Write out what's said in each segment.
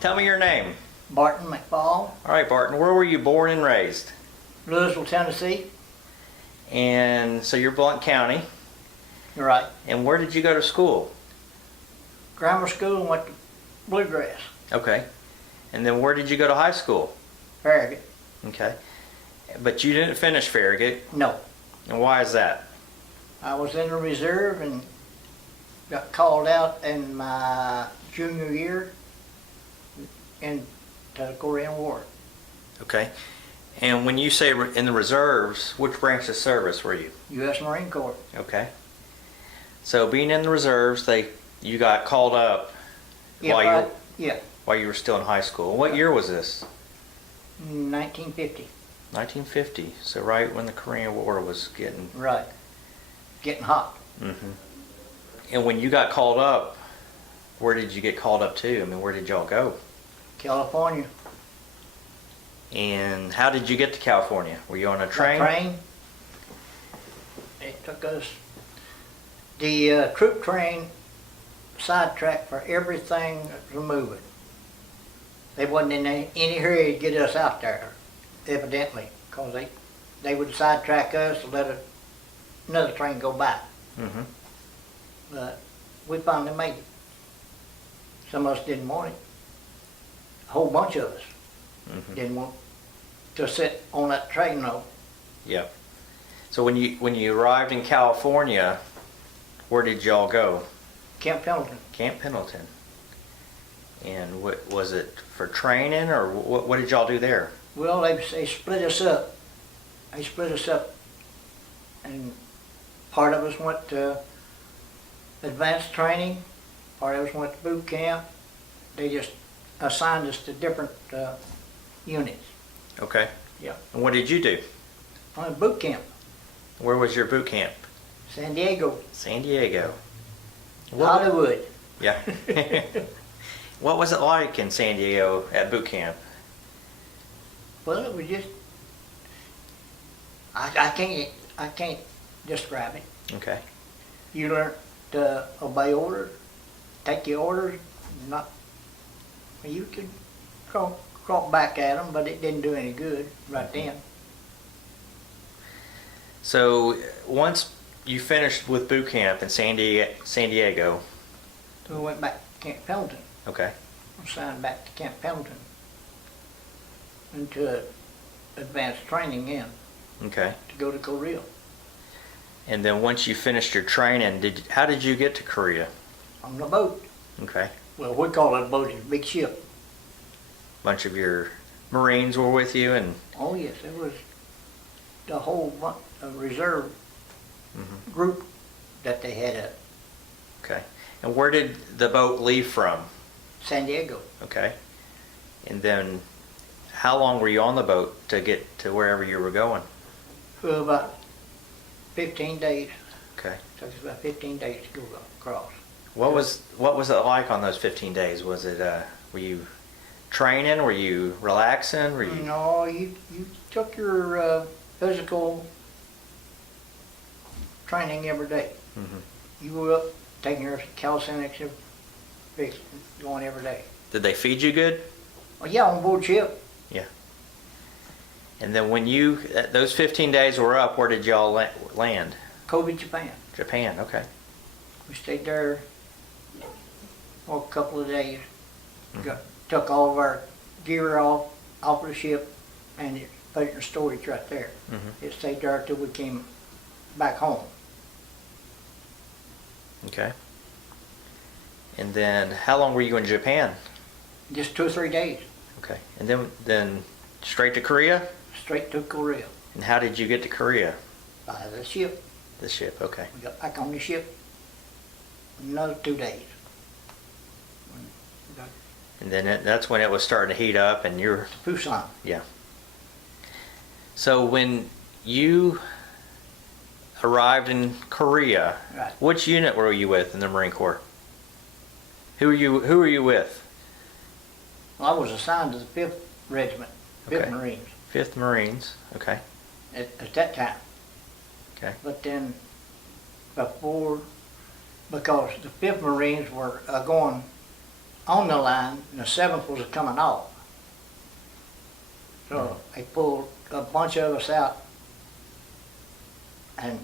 Tell me your name. Barton McFall, All right, Barton, where were you born and raised? Louisville, Tennessee. And so you're Blount County. You're right. And where did you go to school? Grammar school and went to Bluegrass, Okay. And then where did you go to high school? Farragut. Okay. But you didn't finish Farragut. No, And why is that? I was in the reserve and got called out in my junior year into the Korean War. Okay. And when you say in the reserves, which branch of service were you? U.S. Marine Corps. Okay. So being in the reserves, you got called up Yeah, while you were still in high school. What year was this? 1950. 1950. So right when the Korean War was getting. Right. Getting hot. Mm-hmm. And when you got called up, where did you get called up to? I mean, where did y'all go? California. And how did you get to California? Were you on a train? The train. They took us. The troop train sidetracked for everything that was moving. They wasn't in any hurry to get us out there, evidently, because they would sidetrack us to let another train go by. Mm-hmm. But we finally made it. Some of us didn't want it. A whole bunch of us didn't want to sit on that train though. Yep. So when you arrived in California, where did y'all go? Camp Pendleton. Camp Pendleton. And what was it for training, or what did y'all do there? Well, they split us up. They split us up, and part of us went to advanced training, part of us went to boot camp. They just assigned us to different units. Okay. Yeah. And what did you do? On boot camp, Where was your boot camp? San Diego, San Diego. Hollywood. Yeah. What was it like in San Diego at boot camp? Well, it was just, I can't describe it. Okay. You learn to obey orders, take your orders, not, you could crawl back at them, but it didn't do any good right then. So once you finished with boot camp in San Diego, So we went back to Camp Pendleton, okay, assigned back to Camp Pendleton, into advanced training in, okay. to go to Korea And then once you finished your training, how did you get to Korea? on the boat. Okay. Well, we call it a boat, it's a big ship. Bunch of your Marines were with you, and Oh yes, it was the whole reserve group that they had at okay. And where did the boat leave from? San Diego. Okay. And then how long were you on the boat to get to wherever you were going? For about 15 days. Okay. Took us about 15 days to go across. What was it like on those 15 days? Was it were you training? Were you relaxing? Were you? No, you took your physical training every day. Mm-hmm. You were up taking your calisthenics going every day. Did they feed you good? Well, yeah, on board ship. Yeah. And then when those 15 days were up, where did y'all land? Kobe, Japan. Japan. Okay. We stayed there for a couple of days. Took all of our gear off of the ship and put it in storage right there. Mm-hmm. It stayed there till we came back home. Okay. And then how long were you in Japan? Just 2 or 3 days. Okay. And then straight to Korea? Straight to Korea. And how did you get to Korea? By the ship. The ship. Okay. We got back on the ship another 2 days. And then that's when it was starting to heat up, and you're Busan. yeah. So when you arrived in Korea, Right. which unit were you with in the Marine Corps? Who were you with? Well, I was assigned to the 5th Regiment, 5th Okay. Marines, 5th Marines. Okay. at that time. Okay. But then because the 5th Marines were going on the line, and the 7th was coming off. So they pulled a bunch of us out and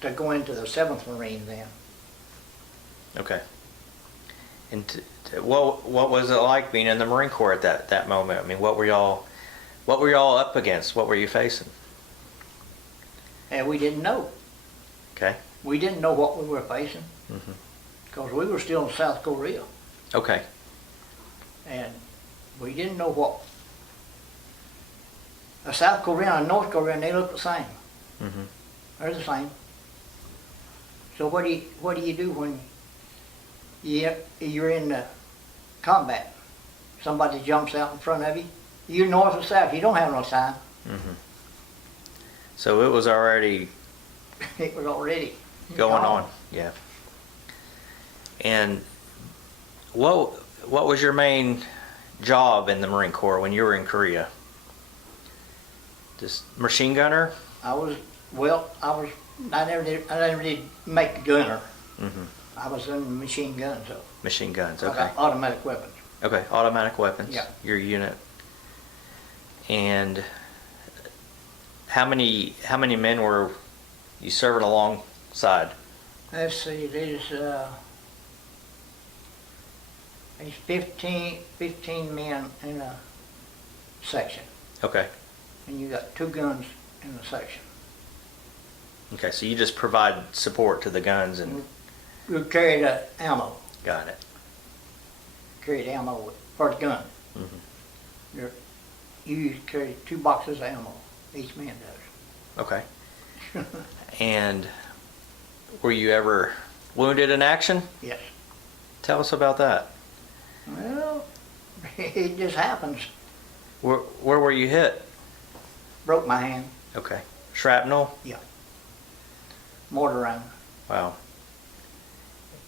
to go into the 7th Marine then. Okay. And what was it like being in the Marine Corps at that moment? I mean, what were y'all up against? What were you facing? And we didn't know. Okay. We didn't know what we were facing because we were still in South Korea. Okay. And we didn't know what. A South Korean and North Korean, they look the same. They're the same. So what do you do when you're in the combat? Somebody jumps out in front of you. You're north or south. You don't have no time. So it was already It was already going gone. on. Yeah. And what was your main job in the Marine Corps when you were in Korea? Just machine gunner? I never did make gunner. I was in the machine guns though. Machine guns. I Okay. got automatic weapons. Okay. Automatic weapons. Yeah. Your unit. And how many men were you serving alongside? Let's see, there's 15 men in a section, Okay. and you got 2 guns in the section. Okay. So you just provide support to the guns and We carry the ammo, got it. for the gun. You carry 2 boxes of ammo, each man does. Okay. And were you ever wounded in action? Yes. Tell us about that. Well, it just happens. Where were you hit? Broke my hand. Okay. Shrapnel? Yeah. Mortar round. Wow.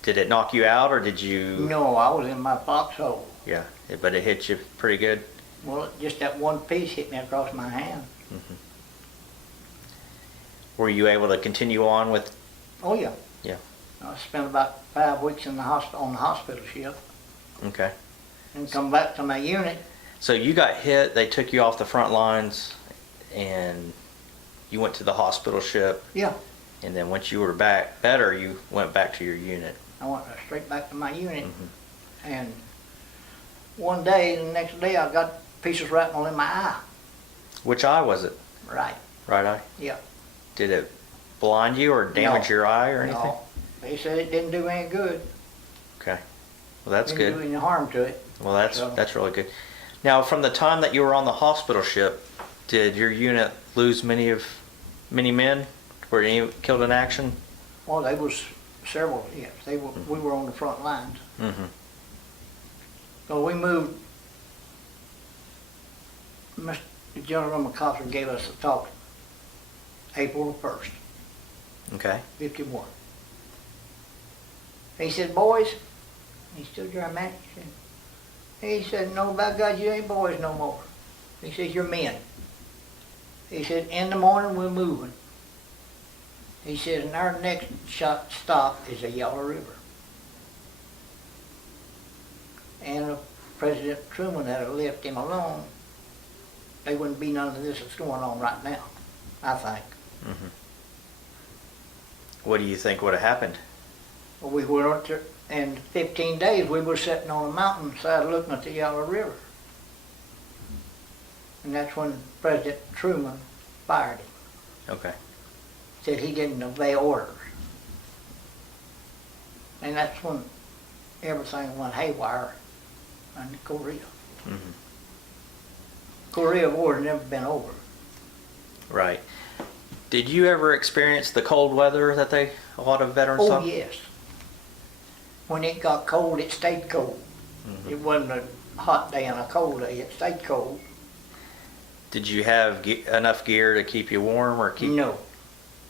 Did it knock you out or did you? No, I was in my foxhole. Yeah, but it hit you pretty good? Well, just that one piece hit me across my hand. Were you able to continue on with? Oh yeah. Yeah. I spent about 5 weeks in the on the hospital ship Okay. and come back to my unit. So you got hit, they took you off the front lines and you went to the hospital ship. Yeah. And then once you were back better, you went back to your unit. I went straight back to my unit. And one day, the next day, I got pieces of shrapnel in my eye. Which eye was it? Right. Right eye? Yeah. Did it blind you or damage No. your eye or anything? No. They said it didn't do any good. Okay. Well, that's Didn't good. do any harm to it. Well, that's So- that's really good. Now, from the time that you were on the hospital ship, did your unit lose many men? Were any killed in action? Well, there was several, yes. We were on the front lines. So we moved. Mr. General McCosker gave us a talk April 1st, Okay. 51. He said, boys, he stood there a minute, he said, no, by God, you ain't boys no more. He said, you're men. He said, in the morning we're moving. He said, and our next stop is the Yellow River. And if President Truman had left him alone, there wouldn't be none of this that's going on right now, I think. What do you think would have happened? Well, we were up there, in 15 days we were sitting on a mountainside looking at the Yellow River. And that's when President Truman fired him. Okay. Said he didn't obey orders. And that's when everything went haywire in Korea. Korea War's never been over. Right. Did you ever experience the cold weather that a lot of veterans Oh, talk? yes. When it got cold, it stayed cold. It wasn't a hot day and a cold day. It stayed cold. Did you have enough gear to keep you warm or keep? No,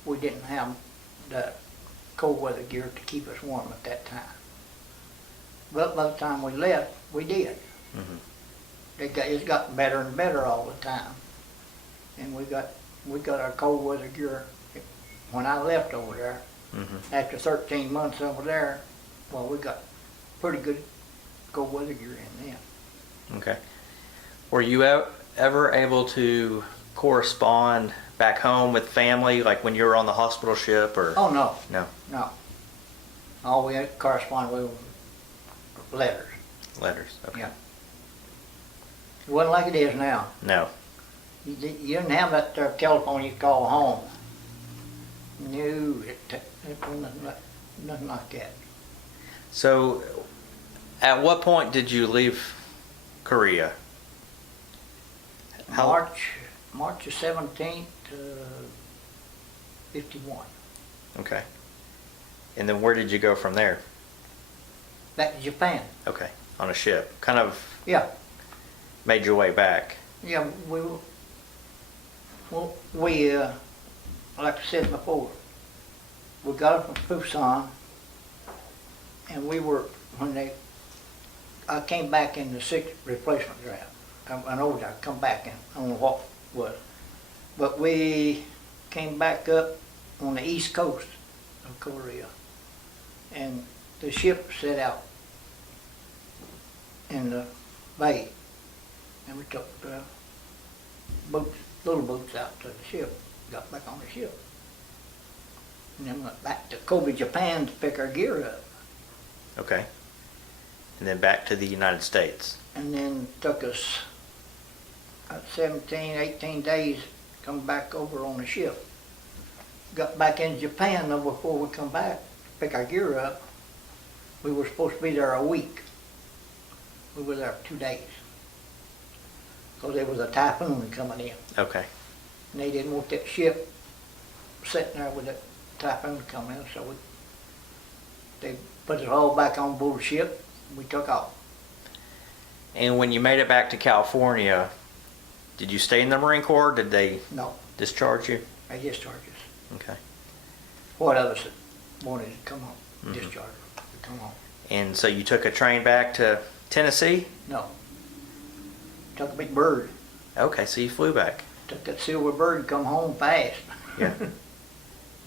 we didn't have the cold weather gear to keep us warm at that time. But by the time we left, we did. It's gotten better and better all the time. And we got our cold weather gear. When I left over there, after 13 months over there, well, we got pretty good cold weather gear in then. Okay. Were you ever able to correspond back home with family, like when you were on the hospital ship, or? Oh, no, No, no. All we had corresponded with were letters. letters. Okay. Yeah. It wasn't like it is now. No. You didn't have that there telephone you call home. No, it wasn't nothing like that. So, at what point did you leave Korea? March the 17th, 51. Okay. And then where did you go from there? Back to Japan. Okay. On a ship. Kind of Yeah, made your way back. yeah, like I said before, we got up from Busan, and I came back in the 6th replacement draft. I know that I come back, and I don't know what it was. But we came back up on the east coast of Korea, and the ship set out in the bay, and we took little boats out to the ship, got back on the ship, and then went back to Kobe, Japan to pick our gear up, Okay. And then back to the United States. and then took us 17, 18 days to come back over on the ship. Got back in Japan though before we come back to pick our gear up. We were supposed to be there a week. We were there 2 days. Because there was a typhoon coming in. Okay. And they didn't want that ship sitting there with that typhoon coming in, so they put us all back on board the ship. We took off. And when you made it back to California, did you stay in the Marine Corps? Did they No, discharge you? they discharged us. Okay. What of us that wanted to come home, Mhm. discharged us to come home. And so you took a train back to Tennessee? No. Took a big bird. Okay, so you flew back. Took that silver bird and come home fast. Yeah.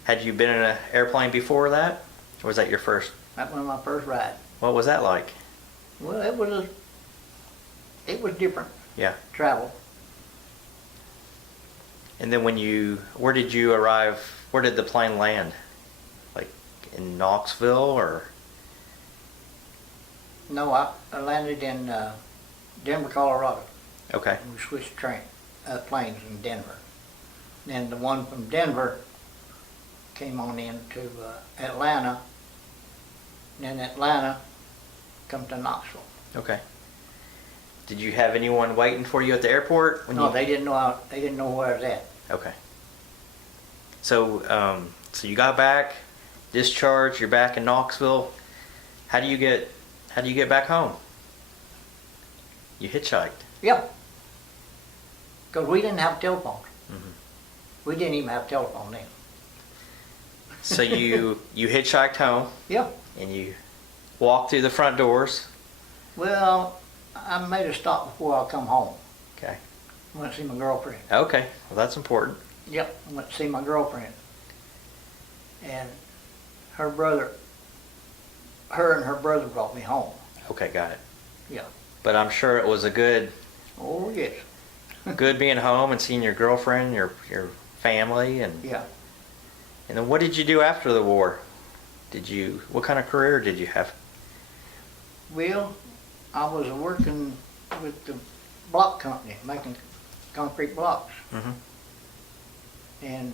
Had you been in an airplane before that? Or was that your first? That was my first ride. What was that like? Well, it was different Yeah. travel. And then where did you arrive? Where did the plane land? Like in Knoxville or? No, I landed in Denver, Colorado. Okay. We switched planes in Denver. Then the one from Denver came on in to Atlanta. Then Atlanta come to Knoxville. Okay. Did you have anyone waiting for you at the airport? No, they didn't know. They didn't know where I was at. Okay. So, so you got back, discharged. You're back in Knoxville. How do you get back home? You hitchhiked. Yep. Because we didn't have telephones. Mhm. We didn't even have telephone then. So you hitchhiked home Yep. and you walked through the front doors. Well, I made a stop before I come home. Okay. Went to see my girlfriend. Okay. Well, that's important. Yep. Went to see my girlfriend. And her and her brother brought me home. Okay, got it. Yeah. But I'm sure it was a good Oh, yes. being home and seeing your girlfriend, your family, and Yeah. and then what did you do after the war? What kind of career did you have? Well, I was working with the block company, making concrete blocks Mm-hmm. and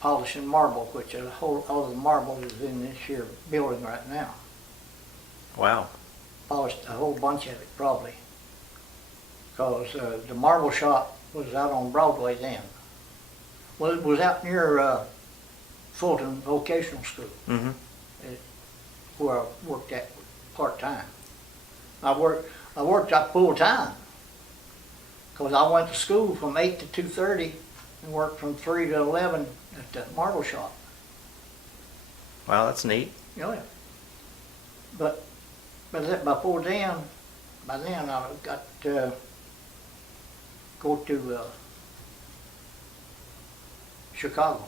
polishing marble, which all the marble is in this here building right now. Wow. Polished a whole bunch of it, probably. Because the marble shop was out on Broadway then. Well, it was out near Fulton Vocational School, Mm-hmm. where I worked at part-time. I worked out full-time. Because I went to school from 8 to 2:30 and worked from 3 to 11 at the marble shop. Wow, that's neat. You know, but before then, by then I got to go to Chicago.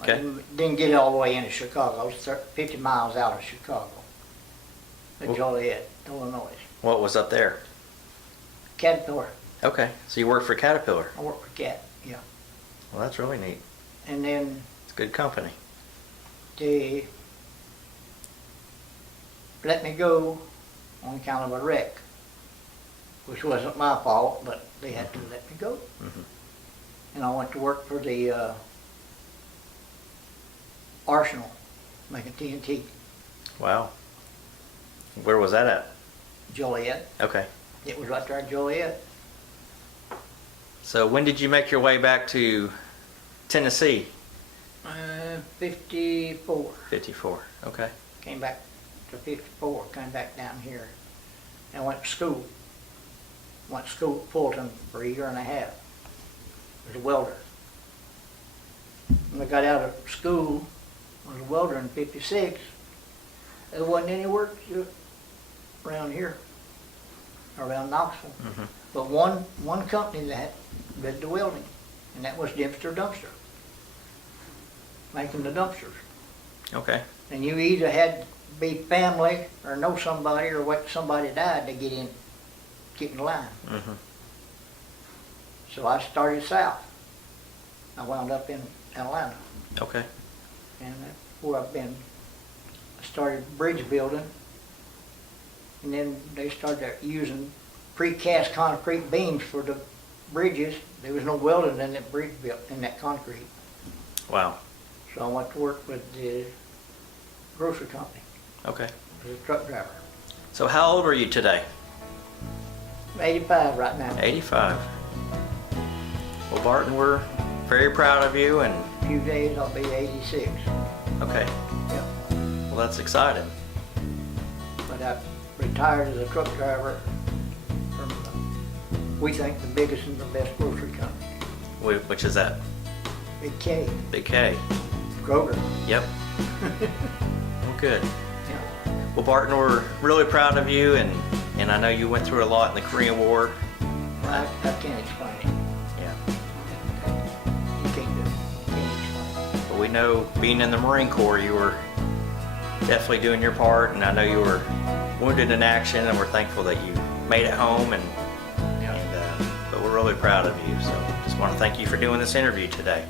Okay. I didn't get all the way into Chicago. I was 50 miles out of Chicago. at Joliet, Illinois. What was up there? Caterpillar. Okay, so you worked for Caterpillar. I worked for Cat, yeah. Well, that's really neat. And then It's good company. they let me go on account of a wreck, which wasn't my fault, but they had to let me go. Mhm. And I went to work for the Arsenal, making TNT, Wow. Where was that at? Joliet. Okay. It was right there at Joliet. So when did you make your way back to Tennessee? 54. 54. Okay. Came back to 54, came back down here and went to school. Went to school at Fulton for a year and a half as a welder. When I got out of school, I was a welder in 56. There wasn't any work around here, around Knoxville. Mhm. But one company that did the welding, and that was Dempster Dumpster, making the dumpsters. Okay. And you either had to be family or know somebody or wait till somebody died to get in line. Mhm. So I started south. I wound up in Atlanta, Okay. and that's where I've been. I started bridge building, and then they started using precast concrete beams for the bridges. There was no welding in that bridge built in that concrete. Wow. So I went to work with the grocery company Okay. as a truck driver. So how old are you today? I'm 85 right now. 85. Well, Barton, we're very proud of you, and In a few days I'll be 86. okay. Yeah. Well, that's exciting. But I retired as a truck driver from, we think, the biggest and the best grocery company. Which is that? Big K, Big K. Kroger. Yep. Well, good. Yeah. Well, Barton, we're really proud of you, and I know you went through a lot in the Korean War. I can't explain it. Yeah. You can't explain it. But we know, being in the Marine Corps, you were definitely doing your part, and I know you were wounded in action, and we're thankful that you made it home, but we're really proud of you. So just want to thank you for doing this interview today.